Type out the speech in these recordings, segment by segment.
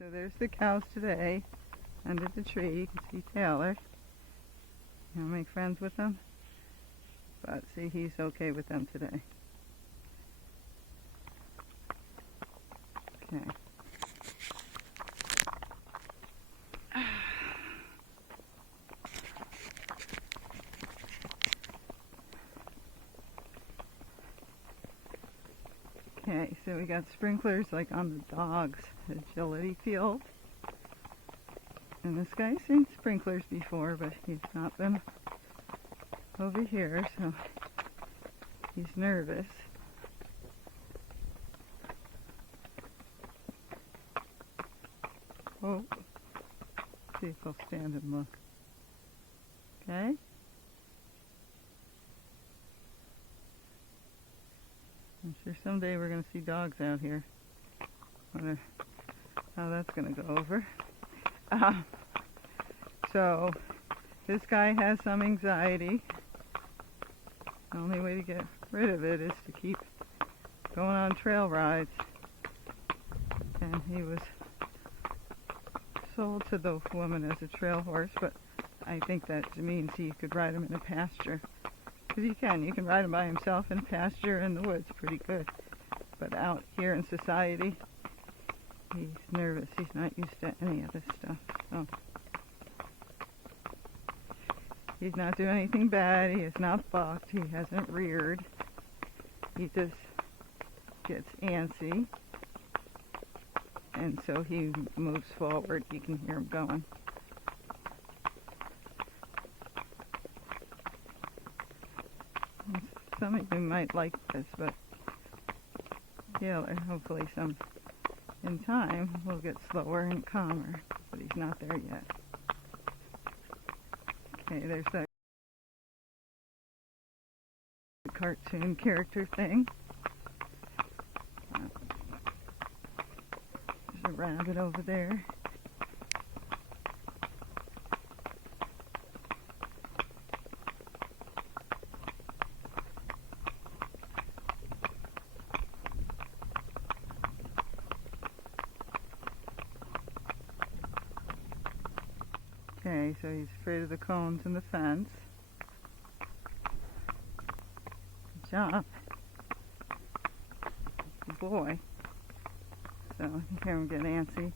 So there's the cows today under the tree. You can see Taylor. You want to make friends with them? But see, he's okay with them today. Okay. Okay, so we got sprinklers like on the dog's agility field. And this guy's seen sprinklers before, but he's not been over here, so he's nervous. Oh, see if he'll stand and look. Okay. I'm sure someday we're going to see dogs out here. Wonder how that's going to go over. So, this guy has some anxiety. The only way to get rid of it is to keep going on trail rides. And he was sold to the woman as a trail horse, but I think that means he could ride him in a pasture. Because you can ride him by himself in a pasture in the woods pretty good. But out here in society, he's nervous. He's not used to any of this stuff. So he's not doing anything bad. He has not bucked. He hasn't reared. He just gets antsy. And so he moves forward. You can hear him going. Some of you might like this, but yeah, hopefully in time we'll get slower and calmer, but he's not there yet. Okay, there's that cartoon character thing. There's a rabbit over there. Okay, so he's afraid of the cones and the fence. Good job. Good boy. So you hear him get antsy.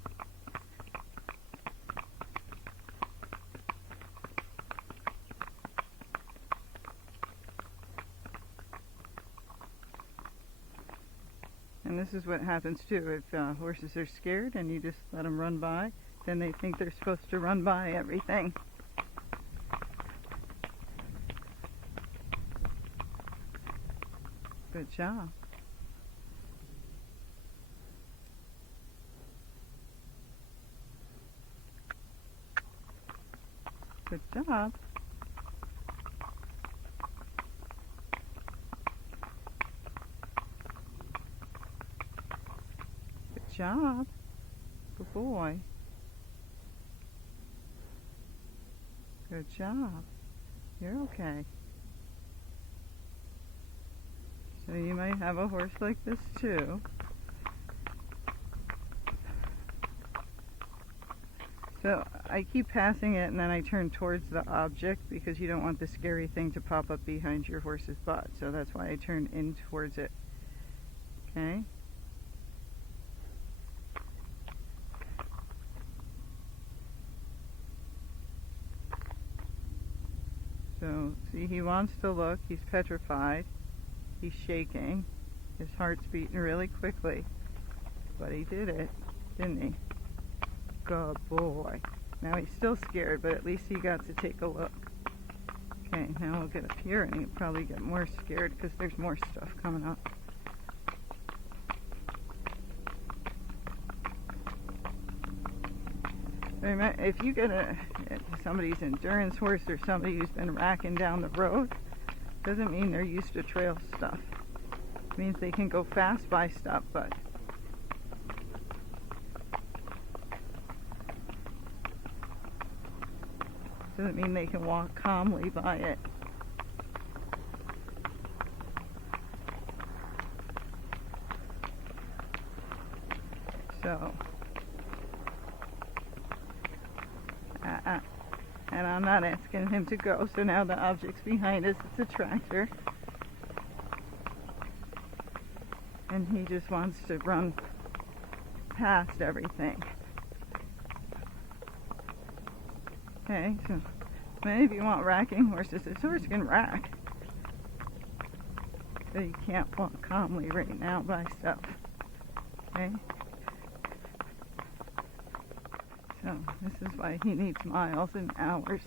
And this is what happens too if horses are scared and you just let them run by. Then they think they're supposed to run by everything. Good job. Good job. Good job. Good boy. Good job. You're okay. So you might have a horse like this too. So I keep passing it and then I turn towards the object because you don't want the scary thing to pop up behind your horse's butt. So that's why I turn in towards it. Okay? So, see, he wants to look. He's petrified. He's shaking. His heart's beating really quickly. But he did it, didn't he? Good boy. Now he's still scared, but at least he got to take a look. Okay, now we'll get up here and he'll probably get more scared because there's more stuff coming up. If you get somebody's endurance horse or somebody who's been racking down the road, doesn't mean they're used to trail stuff. It means they can go fast by stuff, but doesn't mean they can walk calmly by it. So And I'm not asking him to go, so now the object's behind us. It's a tractor. And he just wants to run past everything. Okay, so many of you want racking horses. This horse can rack. But he can't walk calmly right now by stuff. Okay? So this is why he needs miles and hours.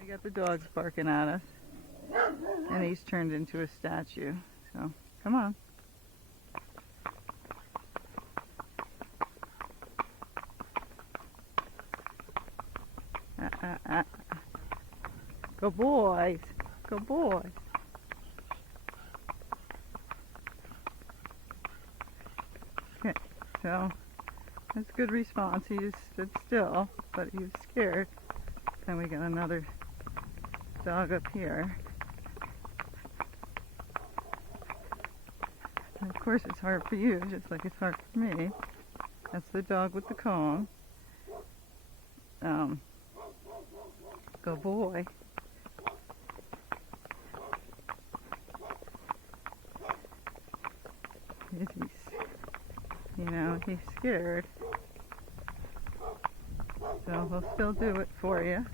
We got the dogs barking at us. And he's turned into a statue. So, come on. Good boys. Good boys. Okay, so that's a good response. He just stood still, but he was scared. Then we got another dog up here. And of course it's hard for you, just like it's hard for me. That's the dog with the cone. Good boy. He's scared. So he'll still do it for you.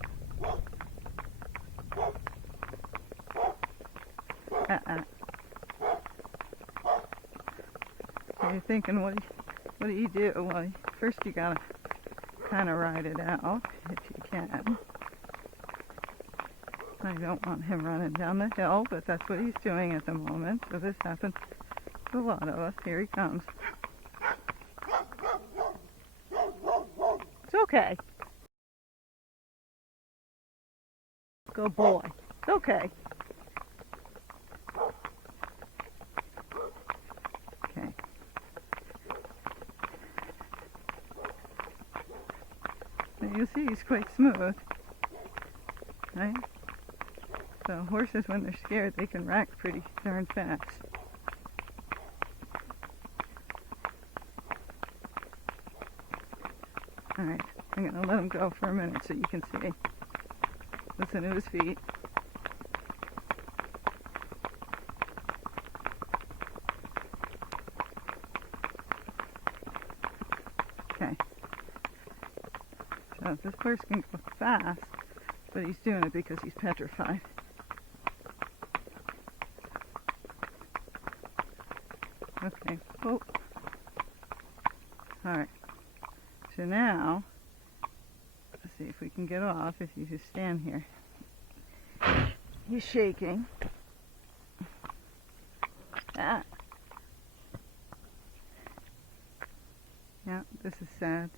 You're thinking, what do you do? Well, first you gotta kind of ride it out if you can. I don't want him running down the hill, but that's what he's doing at the moment. So this happens to a lot of us. Here he comes. It's okay. Good boy. It's okay. Okay. Now you see he's quite smooth. Right? So horses, when they're scared, they can rack pretty darn fast. Alright, I'm going to let him go for a minute so you can see. Listen to his feet. Okay. So this horse can go fast, but he's doing it because he's petrified. Okay. Oh. Alright. So now, let's see if we can get off if you just stand here. He's shaking. Ah. Yeah, this is sad.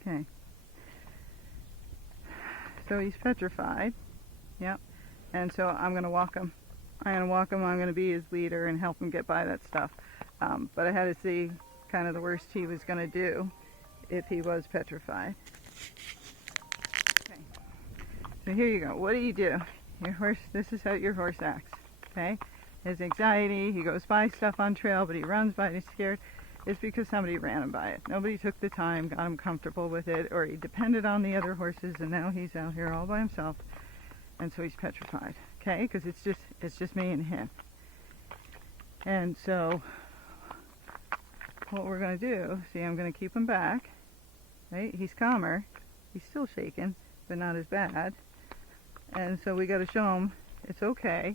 Okay. So he's petrified. Yep. And so I'm going to walk him. I'm going to be his leader and help him get by that stuff. But I had to see kind of the worst he was going to do if he was petrified. Okay. So here you go. What do? Your horse, this is how your horse acts. Okay? His anxiety, he goes by stuff on trail, but he runs by it, he's scared. It's because somebody ran him by it. Nobody took the time, got him comfortable with it, or he depended on the other horses, and now he's out here all by himself, and so he's petrified. Okay? Because it's just me and him. And so what we're going to do, see, I'm going to keep him back. Right? He's calmer. He's still shaking, but not as bad. And so we got to show him it's okay.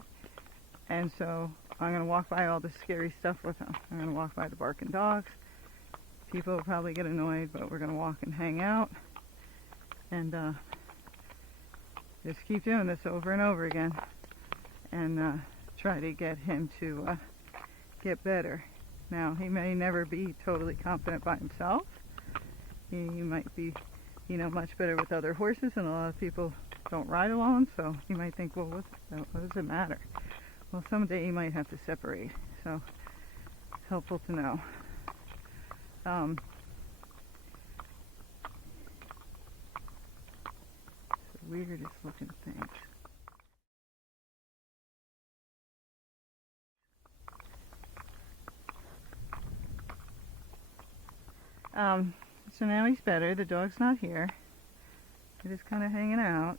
And so I'm going to walk by all the scary stuff with him. I'm going to walk by the barking dogs. People will probably get annoyed, but we're going to walk and hang out. And just keep doing this over and over again. And try to get him to get better. Now, he may never be totally confident by himself. He might be, much better with other horses, and a lot of people don't ride alone, so he might think, well, what does it matter? Well, someday he might have to separate, so it's helpful to know. It's the weirdest looking things. So now he's better. The dog's not here. He's just kind of hanging out.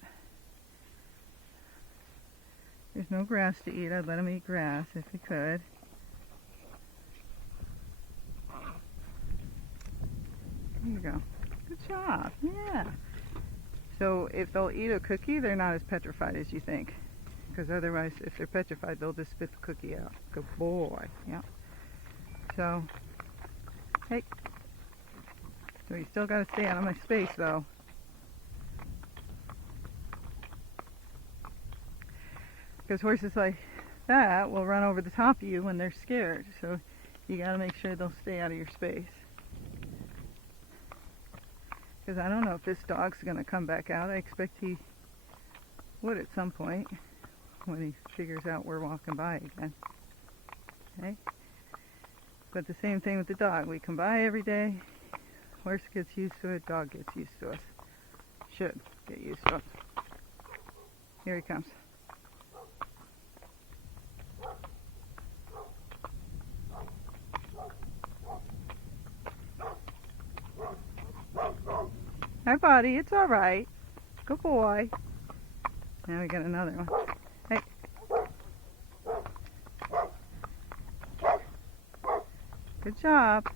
There's no grass to eat. I'd let him eat grass if he could. There you go. Good job. Yeah. So if they'll eat a cookie, they're not as petrified as you think. Because otherwise, if they're petrified, they'll just spit the cookie out. Good boy. Yeah. So, hey. So you still got to stay out of my space, though. Because horses like that will run over the top of you when they're scared. So you got to make sure they'll stay out of your space. Because I don't know if this dog's going to come back out. I expect he would at some point when he figures out we're walking by again. Okay? But the same thing with the dog. We come by every day. Horse gets used to it. Dog gets used to us. Should get used to us. Here he comes. Hi, buddy. It's all right. Good boy. Now we got another one. Hey. Good job.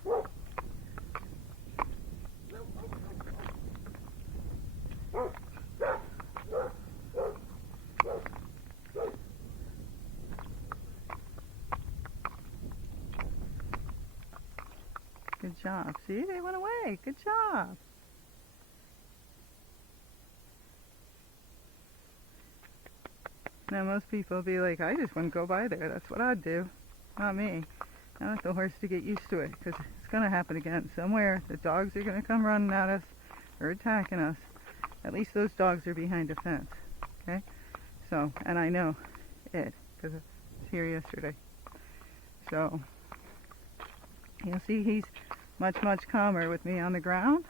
Good job. See, they went away. Good job. Now most people will be like, I just wouldn't go by there. That's what I'd do. Not me. I want the horse to get used to it, because it's going to happen again. Somewhere the dogs are going to come running at us or attacking us. At least those dogs are behind a fence. Okay? So, and I know it, because I was here yesterday. So, you'll see he's much, much calmer with me on the ground.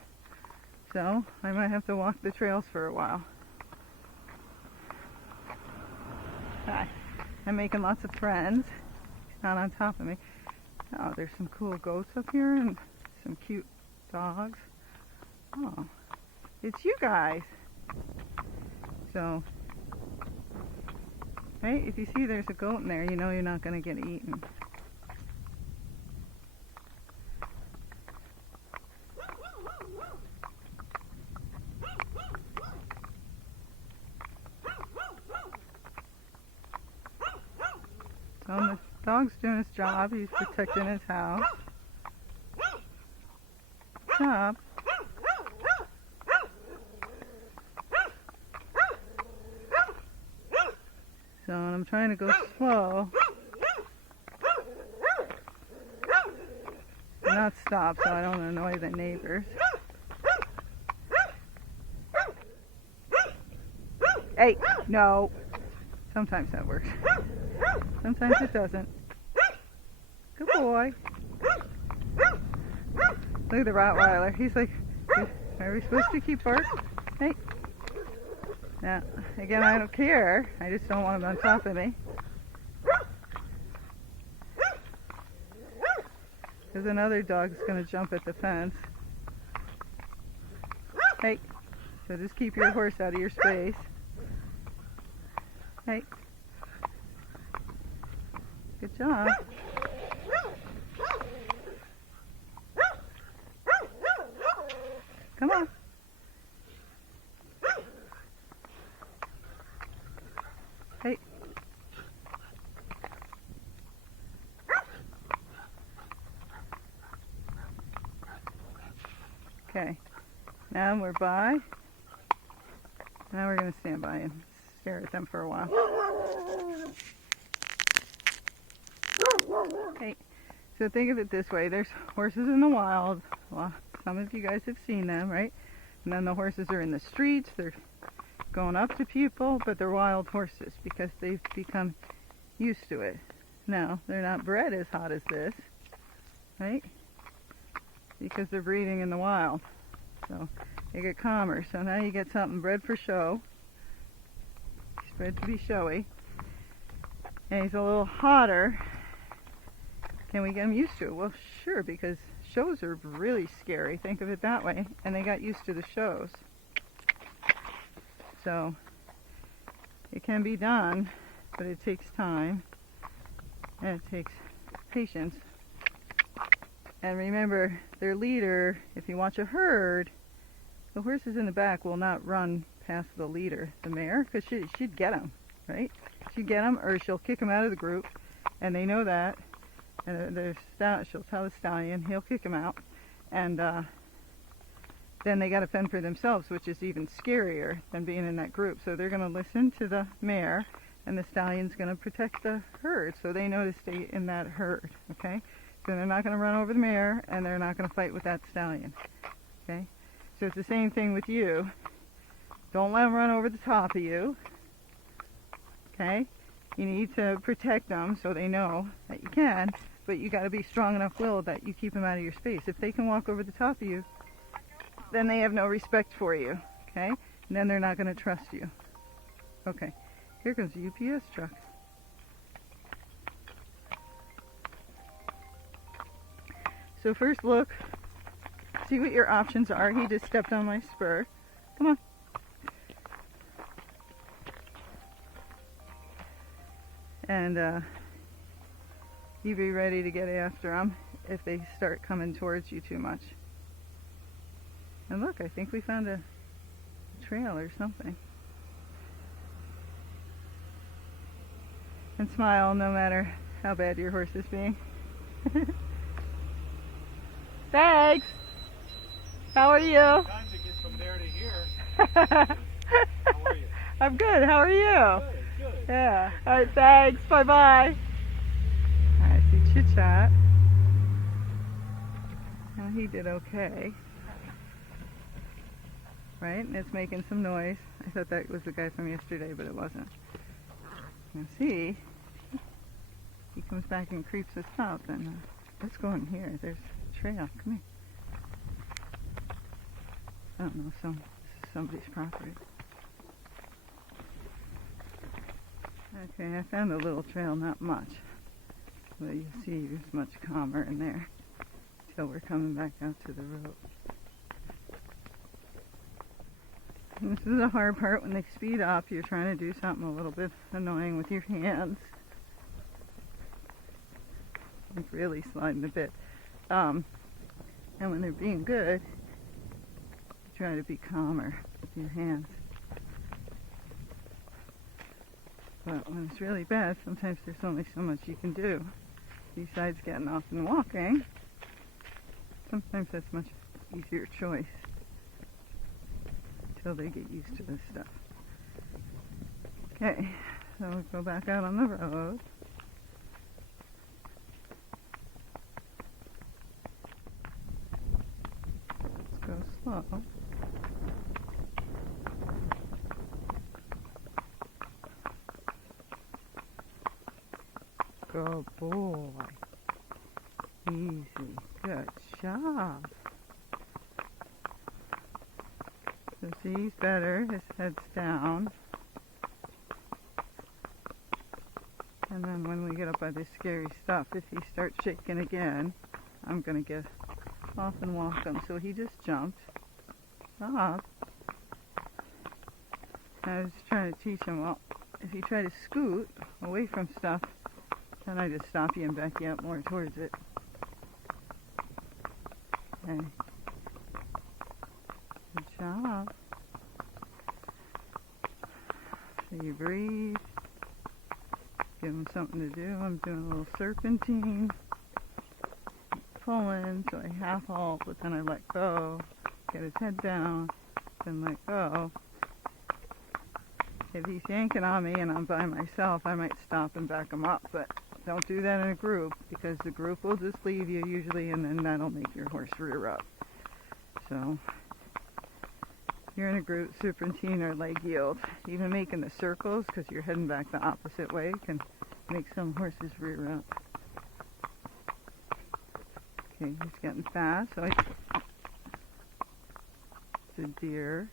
So, I might have to walk the trails for a while. Hi. I'm making lots of friends. He's not on top of me. Oh, there's some cool goats up here and some cute dogs. Oh, it's you guys. So, right, if you see there's a goat in there, you know you're not going to get eaten. So the dog's doing his job. He's protecting his house. Good job. So I'm trying to go slow. Not stop so I don't annoy the neighbors. Hey, no. Sometimes that works. Sometimes it doesn't. Good boy. Look at the Rottweiler. He's like, are we supposed to keep barking? Hey. Now, again, I don't care. I just don't want him on top of me. Because another dog's going to jump at the fence. Hey. So just keep your horse out of your space. Hey. Good job. Come on. Hey. Okay. Now we're by. Now we're going to stand by and stare at them for a while. Okay, so think of it this way. There's horses in the wild. Well, some of you guys have seen them, right? And then the horses are in the streets. They're going up to people, but they're wild horses because they've become used to it. Now, they're not bred as hot as this, right? Because they're breeding in the wild. So they get calmer. So now you get something bred for show. He's bred to be showy. And he's a little hotter. Can we get him used to it? Well, sure, because shows are really scary, think of it that way, and they got used to the shows. So it can be done, but it takes time and it takes patience. And remember, their leader, if you watch a herd, the horses in the back will not run past the leader, the mare, because she'd get them, right? She'd get them, or she'll kick them out of the group, and they know that. And she'll tell the stallion, he'll kick them out, and then they got to fend for themselves, which is even scarier than being in that group. So they're going to listen to the mare, and the stallion's going to protect the herd, so they know to stay in that herd, okay? So they're not going to run over the mare, and they're not going to fight with that stallion, okay? So it's the same thing with you. Don't let them run over the top of you, okay? You need to protect them so they know that you can, but you got to be strong enough willed that you keep them out of your space. If they can walk over the top of you, then they have no respect for you, okay? And then they're not going to trust you. Okay, here comes the UPS truck. So first look, see what your options are. He just stepped on my spur. Come on. And you be ready to get after them if they start coming towards you too much. And look, I think we found a trail or something. And smile no matter how bad your horse is being. Thanks! How are you? Time to get from there to here. How are you? I'm good, how are you? Good, good. Yeah. Alright, thanks. Bye-bye. Alright, see Chit Chat. Well, he did okay. Right? And it's making some noise. I thought that was the guy from yesterday, but it wasn't. Now see, he comes back and creeps us up, and let's go in here. There's a trail. Come here. I don't know, this is somebody's property. Okay, I found a little trail, not much. But you see it's much calmer in there until we're coming back out to the road. And this is the hard part when they speed up. You're trying to do something a little bit annoying with your hands. Like really sliding a bit. And when they're being good, you try to be calmer with your hands. But when it's really bad, sometimes there's only so much you can do. Besides getting off and walking, sometimes that's a much easier choice until they get used to this stuff. Okay, so we go back out on the road. Let's go slow. Good boy. Easy. Good job. So see, he's better. His head's down. And then when we get up by this scary stuff, if he starts shaking again, I'm going to get off and walk him. So he just jumped. Stop. I was trying to teach him, well, if you try to scoot away from stuff, then I just stop you and back you up more towards it. Okay. Good job. So you breathe. Give him something to do. I'm doing a little serpentine. Pulling, so I half halt, but then I let go. Get his head down, then let go. If he's yanking on me and I'm by myself, I might stop and back him up, but don't do that in a group, because the group will just leave you usually, and then that'll make your horse rear up. So, if you're in a group, serpentine or leg yield. Even making the circles, because you're heading back the opposite way, can make some horses rear up. Okay, he's getting fast, so it's a deer.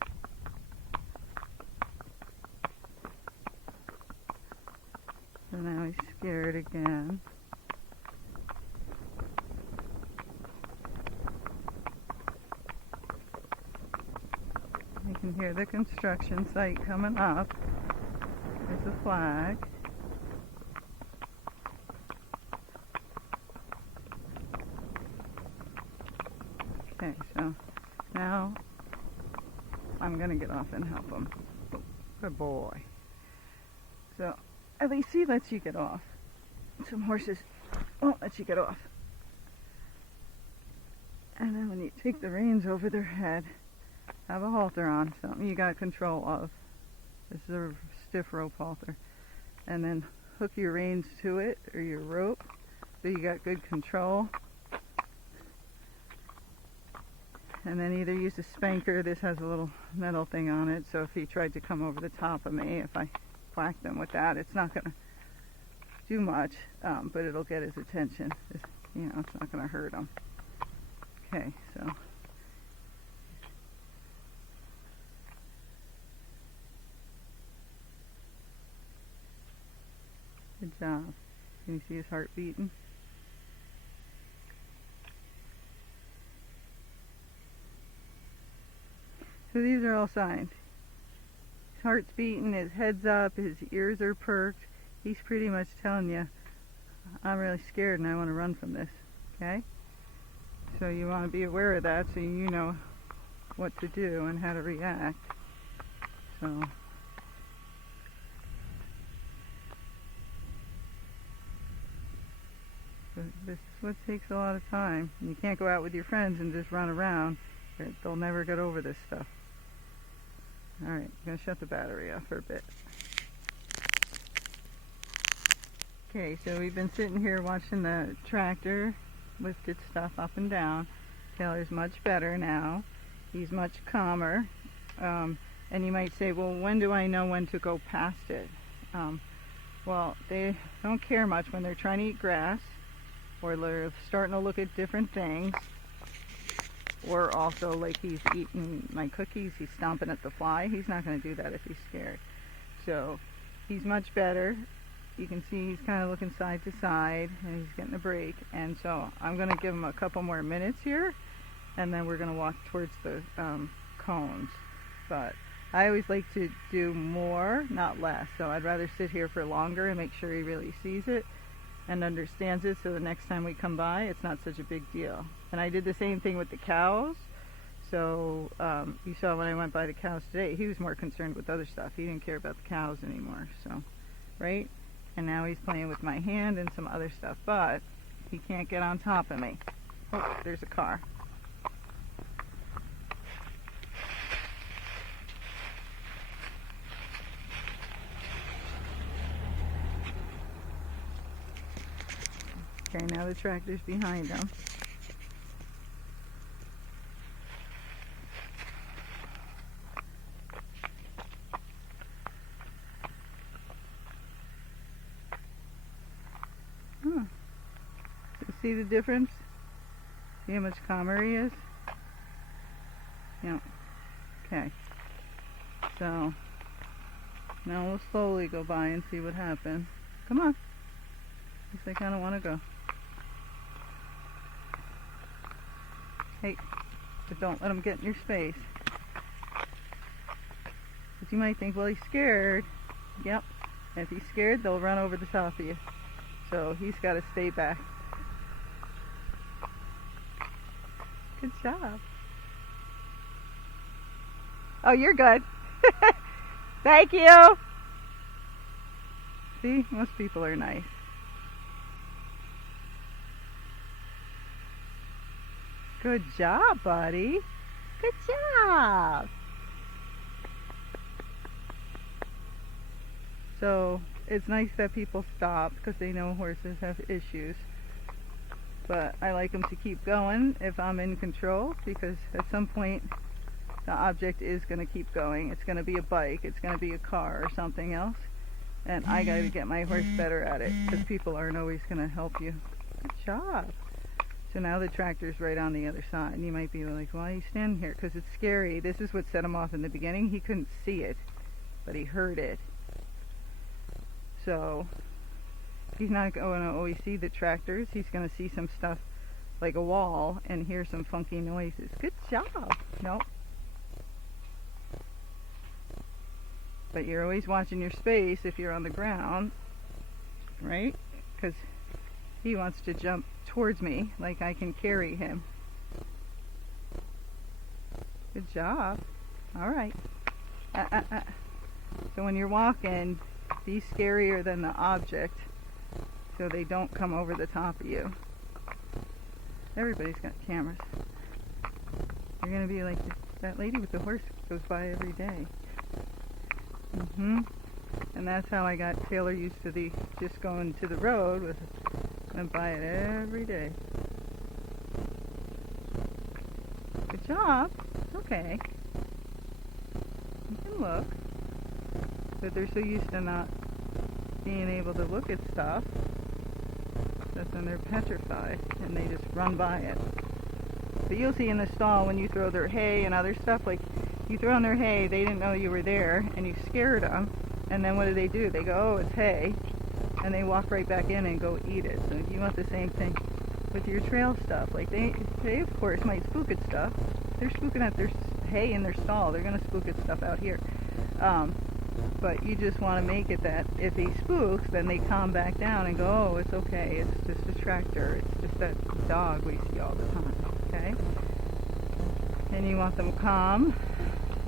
So now he's scared again. hear the construction site coming up. There's a flag. Okay, so now I'm going to get off and help him. Oh, good boy. So at least he lets you get off. Some horses won't let you get off. And then when you take the reins over their head, have a halter on, something you got control of. This is a stiff rope halter. And then hook your reins to it, or your rope, so you got good control. And then either use a spanker. This has a little metal thing on it, so if he tried to come over the top of me, if I whacked him with that, it's not going to do much, but it'll get his attention. It's not going to hurt him. Okay, so good job. Can you see his heart beating? So these are all signs. His heart's beating, his head's up, his ears are perked. He's pretty much telling you, I'm really scared and I want to run from this. Okay? So you want to be aware of that so you know what to do and how to react. So this is what takes a lot of time. You can't go out with your friends and just run around. They'll never get over this stuff. Alright, I'm going to shut the battery off for a bit. Okay, so we've been sitting here watching the tractor lift its stuff up and down. Taylor's much better now. He's much calmer. And you might say, well, when do I know when to go past it? Well, they don't care much when they're trying to eat grass, or they're starting to look at different things, or also like he's eating my cookies, he's stomping at the fly. He's not going to do that if he's scared. So he's much better. You can see he's kind of looking side to side, and he's getting a break. And so I'm going to give him a couple more minutes here, and then we're going to walk towards the cones. But I always like to do more, not less. So I'd rather sit here for longer and make sure he really sees it and understands it, so the next time we come by, it's not such a big deal. And I did the same thing with the cows. So you saw when I went by the cows today, he was more concerned with other stuff. He didn't care about the cows anymore. So, right? And now he's playing with my hand and some other stuff, but he can't get on top of me. Oh, there's a car. Okay, now the tractor's behind him. Huh. You see the difference? See how much calmer he is? Yeah. Okay. So, now we'll slowly go by and see what happens. Come on. At least I kind of want to go. Hey, but don't let him get in your space. But you might think, well, he's scared. Yep. And if he's scared, they'll run over the top of you. So he's got to stay back. Good job. Oh, you're good. Thank you. See, most people are nice. Good job, buddy. Good job. So it's nice that people stop because they know horses have issues. But I like them to keep going if I'm in control, because at some point the object is going to keep going. It's going to be a bike, it's going to be a car or something else. And I got to get my horse better at it, because people aren't always going to help you. Good job. So now the tractor's right on the other side. And you might be like, why are you standing here? Because it's scary. This is what set him off in the beginning. He couldn't see it, but he heard it. So he's not going to always see the tractors. He's going to see some stuff like a wall and hear some funky noises. Good job. Nope. But you're always watching your space if you're on the ground, right? Because he wants to jump towards me like I can carry him. Good job. All right. So when you're walking, be scarier than the object so they don't come over the top of you. Everybody's got cameras. You're going to be like that lady with the horse goes by every day. And that's how I got Taylor used to just going to the road. Went by it every day. Good job. It's okay. You can look. But they're so used to not being able to look at stuff that then they're petrified and they just run by it. But you'll see in the stall when you throw their hay and other stuff, like you throw in their hay, they didn't know you were there and you scared them, and then what do? They go, oh, it's hay, and they walk right back in and go eat it. So you want the same thing with your trail stuff. Like they of course might spook at stuff. They're spooking at their hay in their stall. They're going to spook at stuff out here. But you just want to make it that if he spooks, then they calm back down and go, oh, it's okay, it's just a tractor, it's just that dog we see all the time, okay? And you want them calm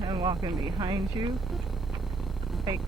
and walking behind you. Hey.